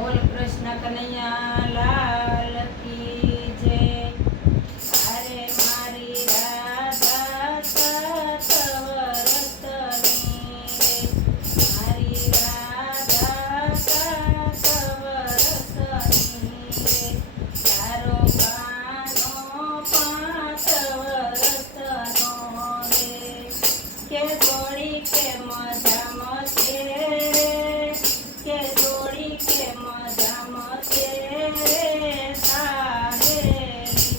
બોલ કૃષ્ણ કનૈયા લાલ કી જય। અરે મારી રાધા સાત વરસની રે, મારી રાધા સાત વરસની રે, તારો કાનો 5 વરસનો રે, કે જોડી કે મજામાં છે રે, કે જોડી કે મજામાં છે રે સાહેલી,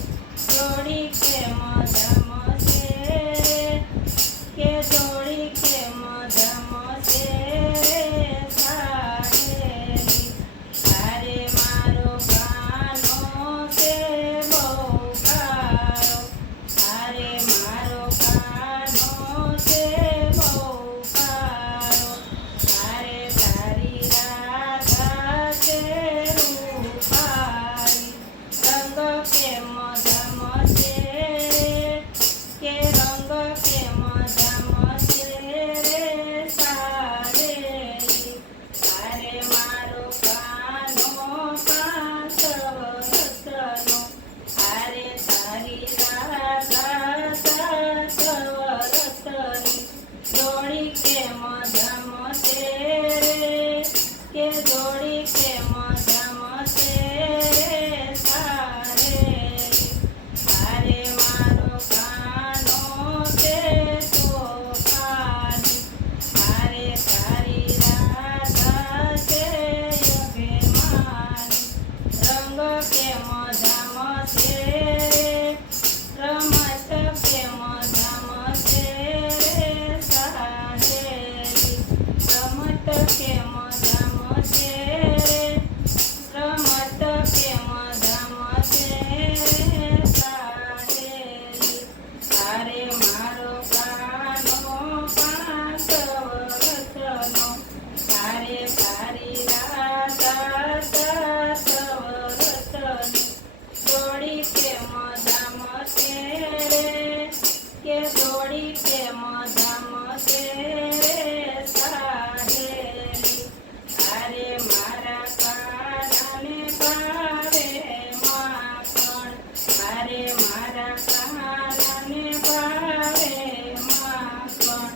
જોડી કે મજામાં છે રે, કે જોડી કે મજામાં છે રે સાહેલી, અરે મારો કાનો છે બહુ કાળો, અરે મારો કાનો છે બહુ કાળો, અરે તારી રાધા છે રૂપાળી, રંગ કે મજામાં છે રે, કે રંગ કે મજામાં છે રે સાહેલી, અરે મારો કાનો 5 વરસનો, અરે તારી રાધા 7 વરસની, જોડી કે મજામાં છે રે, કે જોડી કે મજામાં છે રે સાહેલી, અરે મારો કાનો છે તોફાની, અરે તારી રાધા છે અભિમાની, રંગ કે મજામાં છે રે, રમત કે મજામાં છે રે સાહેલી, રમત કે મજામાં છે રે, રમત કે મજામાં છે રે સાહેલી, અરે મારો કાનો 5 વરસનો, અરે તારી રાધા 7 વરસની, જોડી કે મજામાં છે રે, કે જોડી કે મજામાં છે રે સાહેલી, અરે મારા કાનાને ભાવે માખણ, અરે મારા કાનાને ભાવે માખણ,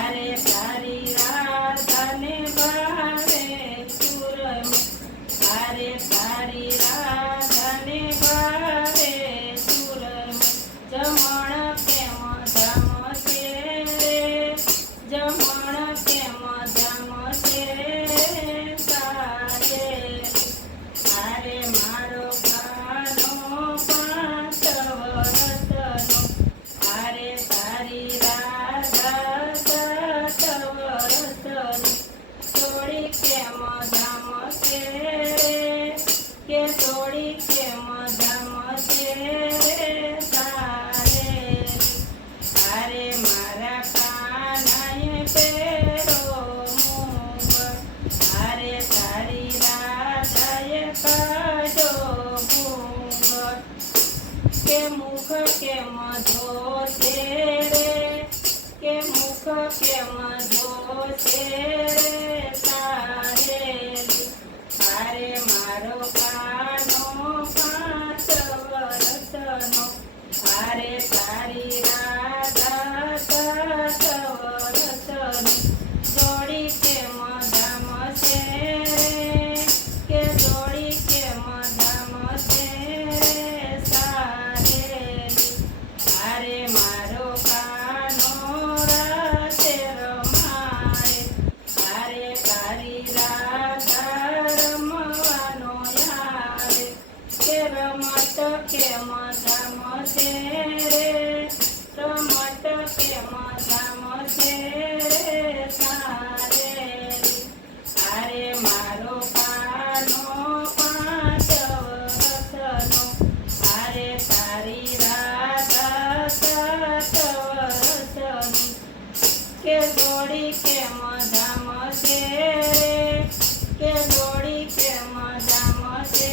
અરે તારી રાધાને ભાવે સુરમઈ, અરે તારી રાધાને ભાવે સુરમઈ, જમણ કે મજામાં છે રે, જમણ કે મજામાં છે રે સાહેલી, અરે મારો કાનો 5 વરસનો, અરે તારી રાધા 7 વરસની, જોડી કે મજામાં છે રે, કે જોડી કે મજામાં છે રે સાહેલી, અરે મારા કાનાએ પહેરો મુંગટ, અરે તારી રાધાએ કાઢો ઘૂંઘટ, કે મુખ કે મધો છે રે, કે મુખ કે મધો છે રે સાહેલી, અરે મારો કાનો 5 વરસનો, અરે તારી રાધા 7 વરસની, જોડી કે મજામાં છે રે, કે જોડી કે મજામાં છે રે સાહેલી, અરે મારો કાનો રાતે રમાડે, અરે તારી રાધા રમવાનો આવે, કે રમત કે મજામાં છે રે, રમત કે મજામાં છે રે સાહેલી, અરે મારો કાનો 5 વરસનો, અરે તારી રાધા 7 વરસની, કે જોડી કે મજામાં છે રે, કે જોડી કે મજામાં છે